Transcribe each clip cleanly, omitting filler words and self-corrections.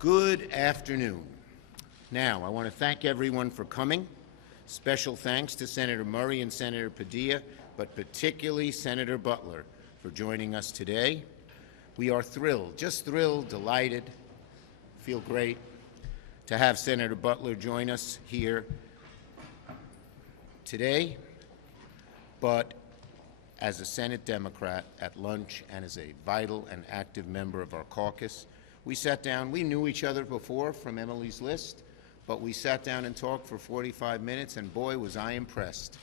Good afternoon. Now, I want to thank everyone for coming. Special thanks to Senator Murray and Senator Padilla, but particularly Senator Butler for joining us today. We are thrilled, just thrilled, delighted, feel great to have Senator Butler join us here today, but as a Senate Democrat at lunch and as a vital and active member of our caucus, we sat down. We knew each other before from Emily's List, but we sat down and talked for 45 minutes, and boy, was I impressed.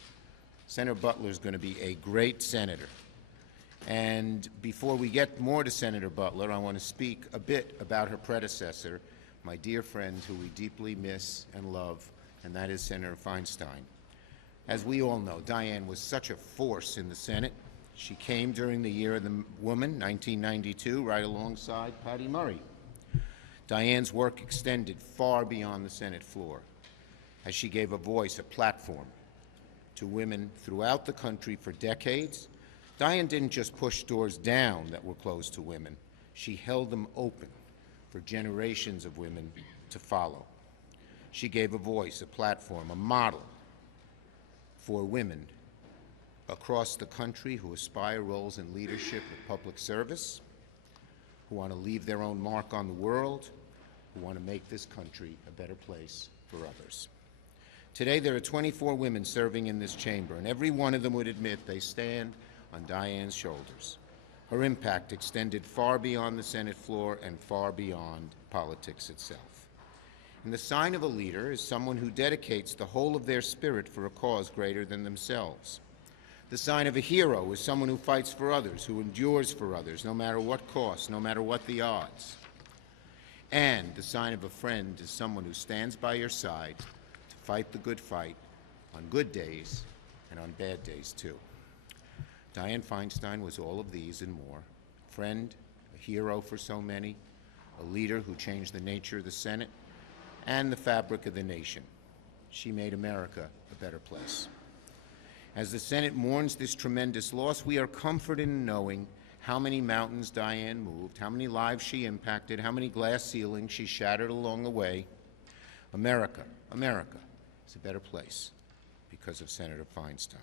Senator Butler is going to be a great senator. And before we get more to Senator Butler, I want to speak a bit about her predecessor, my dear friend who we deeply miss and love, and that is Senator Feinstein. As we all know, Diane was such a force in the Senate. She came during the Year of the Woman, 1992, right alongside Patty Murray. Diane's work extended far beyond the Senate floor, as she gave a voice, a platform, to women throughout the country for decades. Diane didn't just push doors down that were closed to women. She held them open for generations of women to follow. She gave a voice, a platform, a model for women across the country who aspire roles in leadership or public service, who want to leave their own mark on the world, who want to make this country a better place for others. Today, there are 24 women serving in this chamber, and every one of them would admit they stand on Diane's shoulders. Her impact extended far beyond the Senate floor and far beyond politics itself. And the sign of a leader is someone who dedicates the whole of their spirit for a cause greater than themselves. The sign of a hero is someone who fights for others, who endures for others, no matter what cost, no matter what the odds. And the sign of a friend is someone who stands by your side to fight the good fight on good days and on bad days, too. Diane Feinstein was all of these and more. A friend, a hero for so many, a leader who changed the nature of the Senate and the fabric of the nation. She made America a better place. As the Senate mourns this tremendous loss, we are comforted in knowing how many mountains Diane moved, how many lives she impacted, how many glass ceilings she shattered along the way. America is a better place because of Senator Feinstein.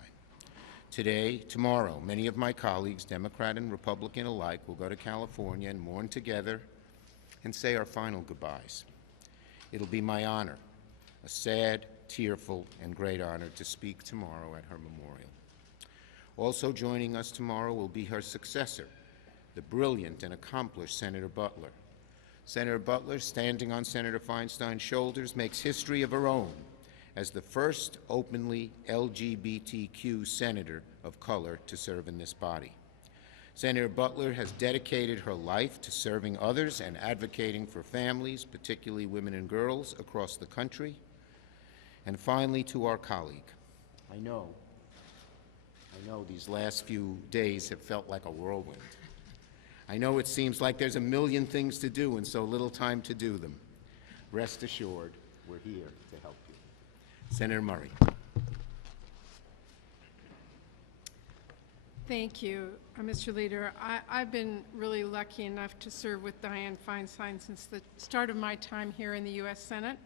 Today, tomorrow, many of my colleagues, Democrat and Republican alike, will go to California and mourn together and say our final goodbyes. It'll be my honor, a sad, tearful, and great honor to speak tomorrow at her memorial. Also joining us tomorrow will be her successor, the brilliant and accomplished Senator Butler. Senator Butler, standing on Senator Feinstein's shoulders, makes history of her own as the first openly LGBTQ senator of color to serve in this body. Senator Butler has dedicated her life to serving others and advocating for families, particularly women and girls, across the country. And finally, to our colleague, I know these last few days have felt like a whirlwind. I know it seems like there's a million things to do and so little time to do them. Rest assured, we're here to help you. Senator Murray. Thank you, Mr. Leader. I've been really lucky enough to serve with Diane Feinstein since the start of my time here in the U.S. Senate,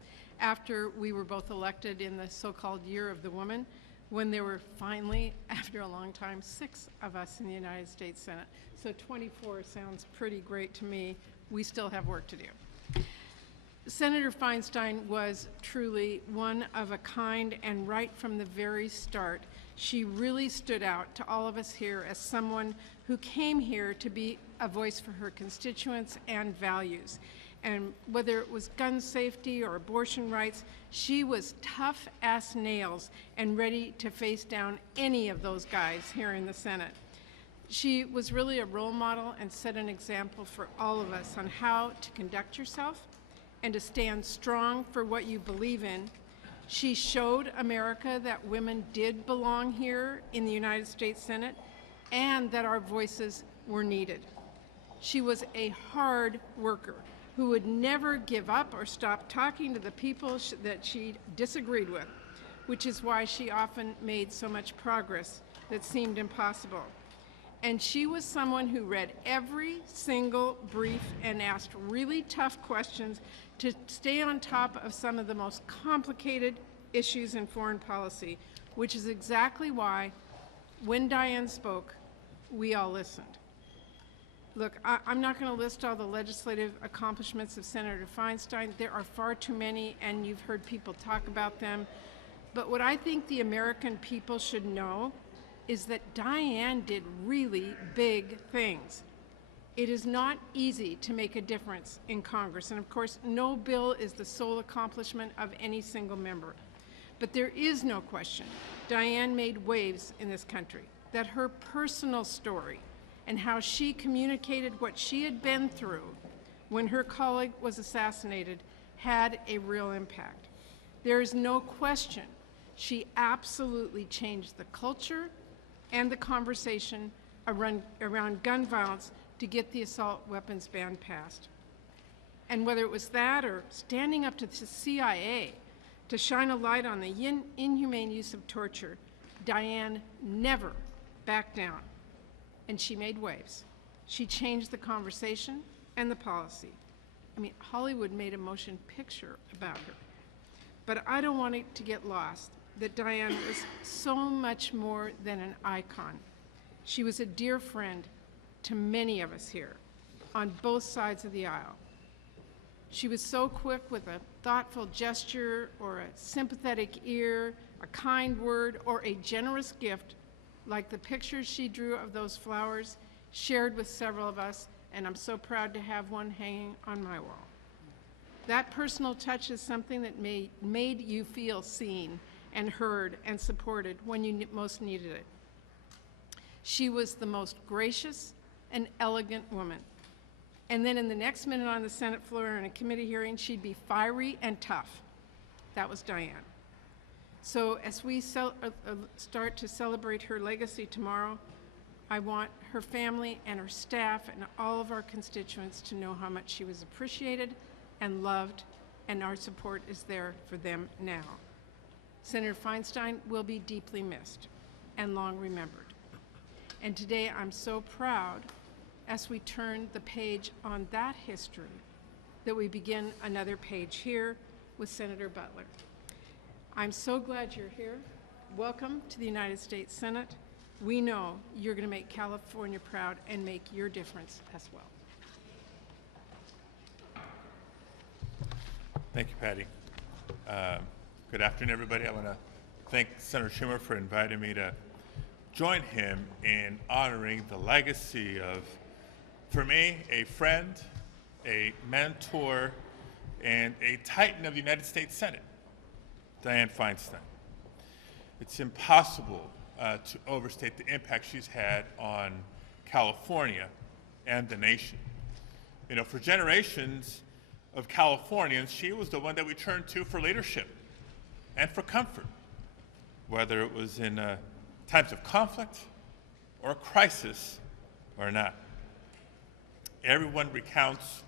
after we were both elected in the so-called Year of the Woman, when there were finally, after a long time, 6 of us in the United States Senate. So 24 sounds pretty great to me. We still have work to do. Senator Feinstein was truly one of a kind, and right from the very start, she really stood out to all of us here as someone who came here to be a voice for her constituents and values. And whether it was gun safety or abortion rights, she was tough as nails and ready to face down any of those guys here in the Senate. She was really a role model and set an example for all of us on how to conduct yourself and to stand strong for what you believe in. She showed America that women did belong here in the United States Senate and that our voices were needed. She was a hard worker who would never give up or stop talking to the people that she disagreed with, which is why she often made so much progress that seemed impossible. And she was someone who read every single brief and asked really tough questions to stay on top of some of the most complicated issues in foreign policy, which is exactly why when Diane spoke, we all listened. Look, I'm not going to list all the legislative accomplishments of Senator Feinstein. There are far too many, and you've heard people talk about them. But what I think the American people should know is that Diane did really big things. It is not easy to make a difference in Congress. And of course, no bill is the sole accomplishment of any single member. But there is no question Diane made waves in this country, that her personal story and how she communicated what she had been through when her colleague was assassinated had a real impact. There is no question she absolutely changed the culture and the conversation around gun violence to get the assault weapons ban passed. And whether it was that or standing up to the CIA to shine a light on the inhumane use of torture, Diane never backed down. And she made waves. She changed the conversation and the policy. I mean, Hollywood made a motion picture about her. But I don't want it to get lost that Diane was so much more than an icon. She was a dear friend to many of us here on both sides of the aisle. She was so quick with a thoughtful gesture or a sympathetic ear, a kind word, or a generous gift, like the pictures she drew of those flowers, shared with several of us, and I'm so proud to have one hanging on my wall. That personal touch is something that made you feel seen and heard and supported when you most needed it. She was the most gracious and elegant woman. And then in the next minute on the Senate floor in a committee hearing, she'd be fiery and tough. That was Diane. So as we start to celebrate her legacy tomorrow, I want her family and her staff and all of our constituents to know how much she was appreciated and loved, and our support is there for them now. Senator Feinstein will be deeply missed and long remembered. And today I'm so proud, as we turn the page on that history, that we begin another page here with Senator Butler. I'm so glad you're here. Welcome to the United States Senate. We know you're going to make California proud and make your difference as well. Thank you, Patty. Good afternoon, everybody. I want to thank Senator Schumer for inviting me to join him in honoring the legacy of, for me, a friend, a mentor, and a titan of the United States Senate, Diane Feinstein. It's impossible to overstate the impact she's had on California and the nation. You know, for generations of Californians, she was the one that we turned to for leadership and for comfort, whether it was in times of conflict or crisis or not. Everyone recounts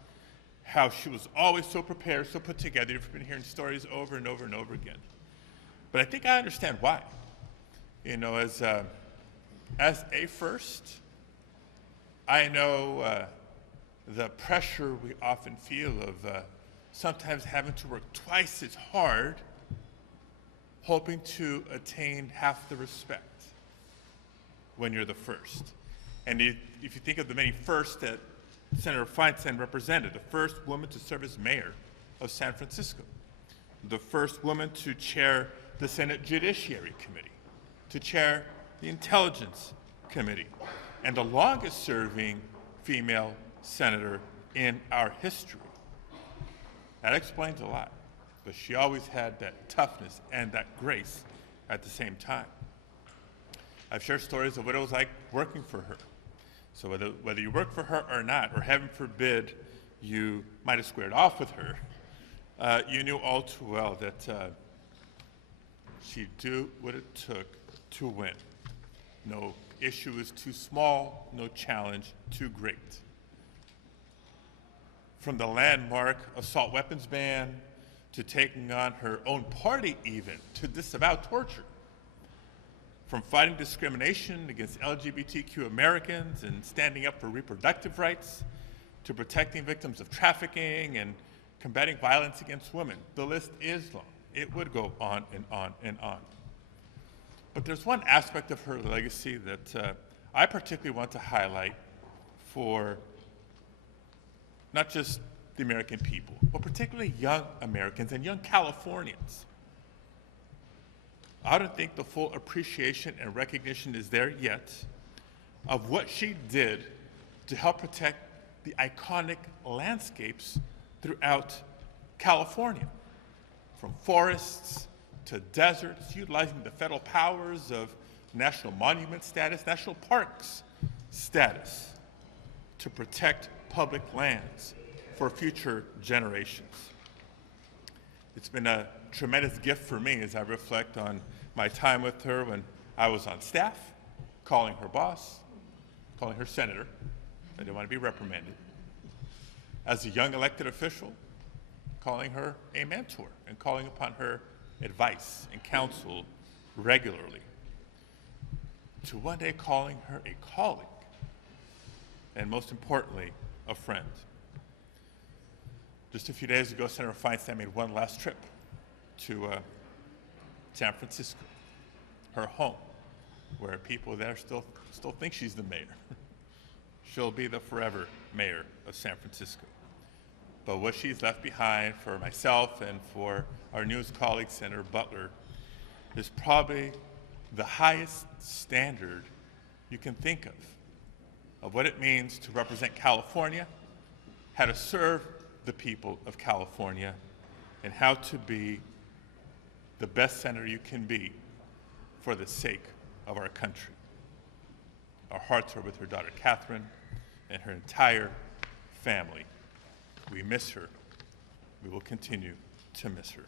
how she was always so prepared, so put together. You've been hearing stories over and over and over again. But I think I understand why. You know, as a first, I know the pressure we often feel of sometimes having to work twice as hard, hoping to attain half the respect when you're the first. And if you think of the many firsts that Senator Feinstein represented, the first woman to serve as mayor of San Francisco, the first woman to chair the Senate Judiciary Committee, to chair the Intelligence Committee, and the longest serving female senator in our history. That explains a lot, but she always had that toughness and that grace at the same time. I've shared stories of what it was like working for her. So whether you work for her or not, or heaven forbid you might have squared off with her, you knew all too well that she'd do what it took to win. No issue is too small, no challenge too great. From the landmark assault weapons ban, to taking on her own party even, to disavow torture. from fighting discrimination against LGBTQ Americans and standing up for reproductive rights, to protecting victims of trafficking and combating violence against women. The list is long. It would go on and on and on. But there's one aspect of her legacy that I particularly want to highlight for not just the American people, but particularly young Americans and young Californians. I don't think the full appreciation and recognition is there yet of what she did to help protect the iconic landscapes throughout California, from forests to deserts, utilizing the federal powers of national monument status, national parks status, to protect public lands for future generations. It's been a tremendous gift for me as I reflect on my time with her when I was on staff, calling her boss, calling her senator. I didn't want to be reprimanded. As a young elected official, calling her a mentor and calling upon her advice and counsel regularly. To one day calling her a colleague, and most importantly, a friend. Just a few days ago, Senator Feinstein made one last trip to San Francisco, her home, where people there still think she's the mayor. She'll be the forever mayor of San Francisco. But what she's left behind for myself and for our newest colleague, Senator Butler, is probably the highest standard you can think of what it means to represent California, how to serve the people of California, and how to be the best senator you can be for the sake of our country. Our hearts are with her daughter, Catherine, and her entire family. We miss her. We will continue to miss her.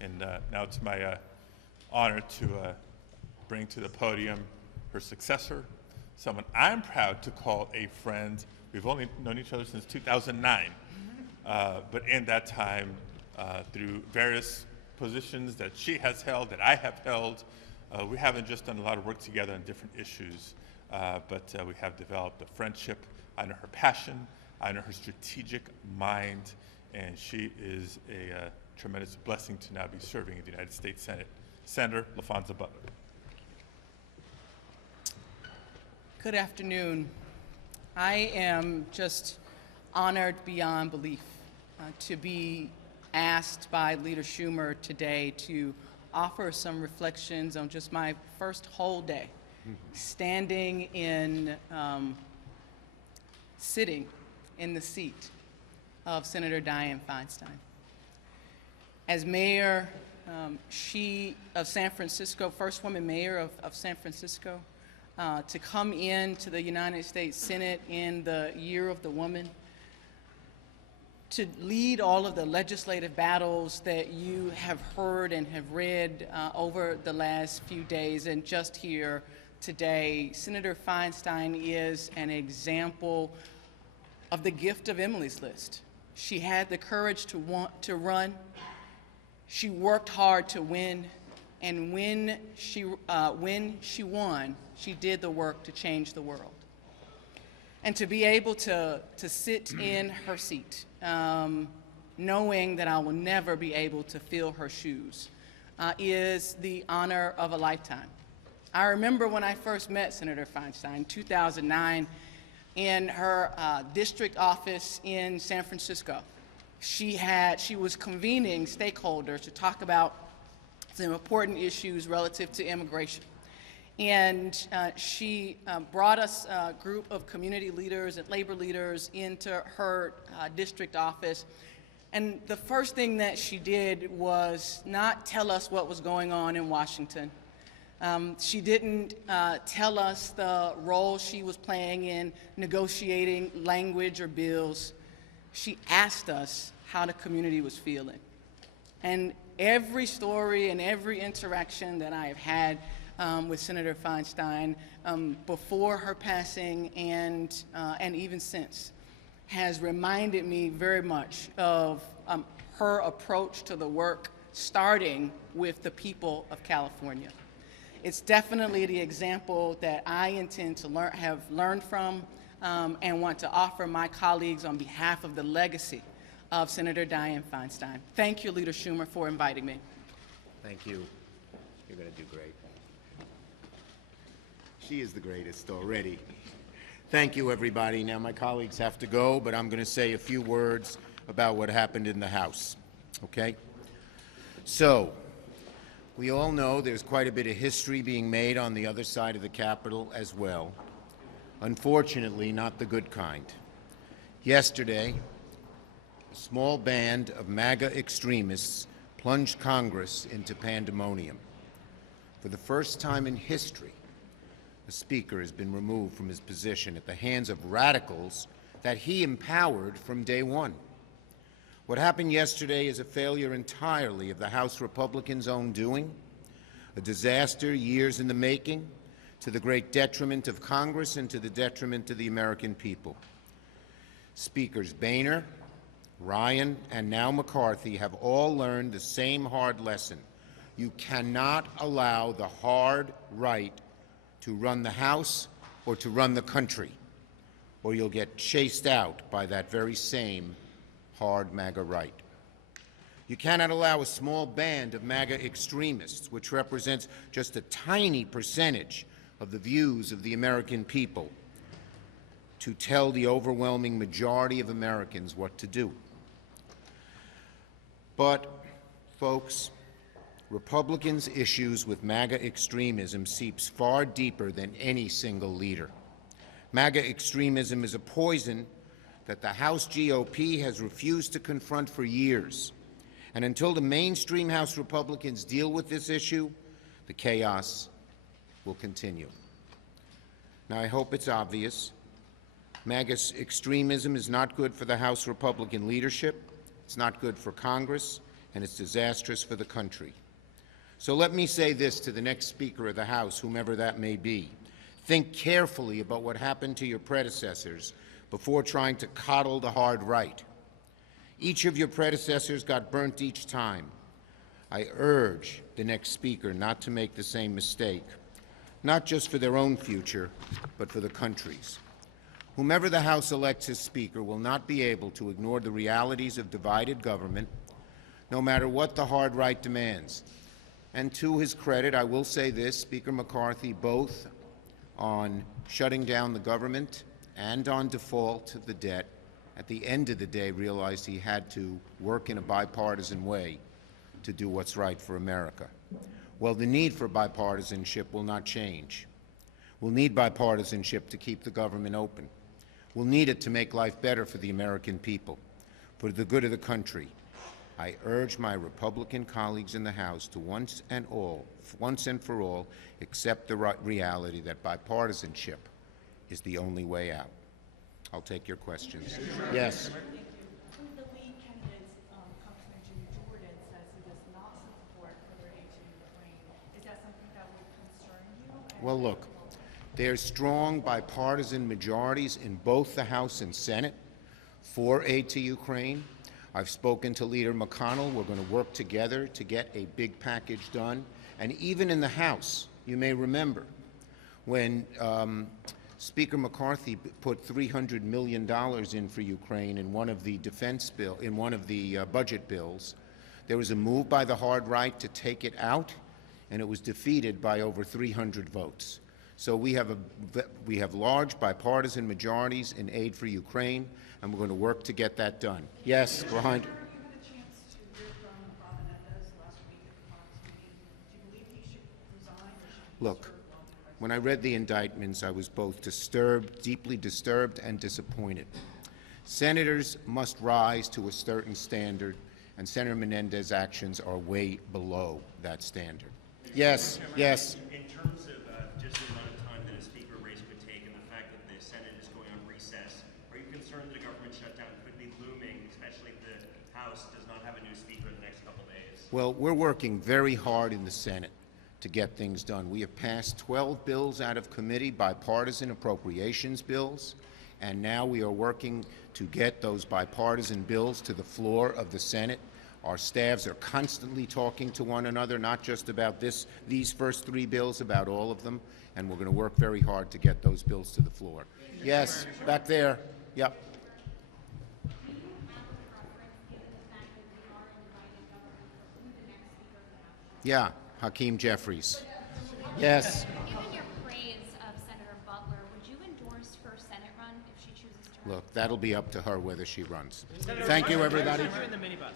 And now it's my honor to bring to the podium her successor, someone I'm proud to call a friend. We've only known each other since 2009, but in that time, through various positions that she has held, that I have held, we haven't just done a lot of work together on different issues, but we have developed a friendship. I know her passion, I know her strategic mind, and she is a tremendous blessing to now be serving in the United States Senate. Senator LaFonza Butler. Good afternoon. I am just honored beyond belief to be asked by Leader Schumer today to offer some reflections on just my first whole day standing in, sitting in the seat of Senator Diane Feinstein. As mayor, she of San Francisco, first woman mayor of San Francisco, to come into the United States Senate in the Year of the Woman, to lead all of the legislative battles that you have heard and have read over the last few days, and just here today. Senator Feinstein is an example of the gift of Emily's List. She had the courage to want to run. She worked hard to win, and when she won, she did the work to change the world. And to be able to sit in her seat, knowing that I will never be able to fill her shoes, is the honor of a lifetime. I remember when I first met Senator Feinstein, 2009, in her district office in San Francisco. She was convening stakeholders to talk about some important issues relative to immigration. And she brought us a group of community leaders and labor leaders into her district office. And the first thing that she did was not tell us what was going on in Washington. She didn't tell us the role she was playing in negotiating language or bills. She asked us how the community was feeling. And every story and every interaction that I have had with Senator Feinstein before her passing and even since has reminded me very much of her approach to the work, starting with the people of California. It's definitely the example that I intend to have learned from and want to offer my colleagues on behalf of the legacy of Senator Diane Feinstein. Thank you, Leader Schumer, for inviting me. Thank you. You're going to do great. She is the greatest already. Thank you, everybody. Now, my colleagues have to go, but I'm going to say a few words about what happened in the House, okay? So, we all know there's quite a bit of history being made on the other side of the Capitol as well. Unfortunately, not the good kind. Yesterday, a small band of MAGA extremists plunged Congress into pandemonium. For the first time in history, the Speaker has been removed from his position at the hands of radicals that he empowered from day one. What happened yesterday is a failure entirely of the House Republicans' own doing, a disaster years in the making, to the great detriment of Congress and to the detriment of the American people. Speakers Boehner, Ryan, and now McCarthy have all learned the same hard lesson. You cannot allow the hard right to run the House or to run the country, or you'll get chased out by that very same hard MAGA right. You cannot allow a small band of MAGA extremists, which represents just a tiny percentage of the views of the American people, to tell the overwhelming majority of Americans what to do. But, folks, Republicans' issues with MAGA extremism seeps far deeper than any single leader. MAGA extremism is a poison that the House GOP has refused to confront for years. And until the mainstream House Republicans deal with this issue, the chaos will continue. Now, I hope it's obvious. MAGA extremism is not good for the House Republican leadership, it's not good for Congress, and it's disastrous for the country. So let me say this to the next Speaker of the House, whomever that may be. Think carefully about what happened to your predecessors before trying to coddle the hard right. Each of your predecessors got burnt each time. I urge the next Speaker not to make the same mistake, not just for their own future, but for the country's. Whomever the House elects as Speaker will not be able to ignore the realities of divided government, no matter what the hard right demands. And to his credit, I will say this, Speaker McCarthy, both on shutting down the government and on default of the debt, at the end of the day realized he had to work in a bipartisan way to do what's right for America. Well, the need for bipartisanship will not change. We'll need bipartisanship to keep the government open. We'll need it to make life better for the American people, for the good of the country. I urge my Republican colleagues in the House to once and for all, accept the reality that bipartisanship is the only way out. I'll take your questions. Yes. The lead candidate, Congressman Jimmy Jordan, says he does not support further aid to Ukraine. Is that something that would concern you? Well, look, there's strong bipartisan majorities in both the House and Senate for aid to Ukraine. I've spoken to Leader McConnell. We're going to work together to get a big package done. And even in the House, you may remember, when Speaker McCarthy put $300 million in for Ukraine in one of the budget bills, there was a move by the hard right to take it out, and it was defeated by over 300 votes. So we have large bipartisan majorities in aid for Ukraine, and we're going to work to get that done. Yes, behind. Look, when I read the indictments, I was both disturbed, deeply disturbed, and disappointed. Senators must rise to a certain standard, and Senator Menendez's actions are way below that standard. Yes, yes. In terms of just the amount of time that a speaker race would take and the fact that the Senate is going on recess, are you concerned that a government shutdown could be looming, especially if the House does not have a new speaker in the next couple days? Well, we're working very hard in the Senate to get things done. We have passed 12 bills out of committee, bipartisan appropriations bills, and now we are working to get those bipartisan bills to the floor of the Senate. Our staffs are constantly talking to one another, not just about these first 3 bills, about all of them, and we're going to work very hard to get those bills to the floor. Yes, back there. Yep. Yeah, Hakeem Jeffries. Yes. Given your praise of Senator Butler, would you endorse her Senate run if she chooses to run? Look, that'll be up to her whether she runs. Thank you, everybody. In the minibus.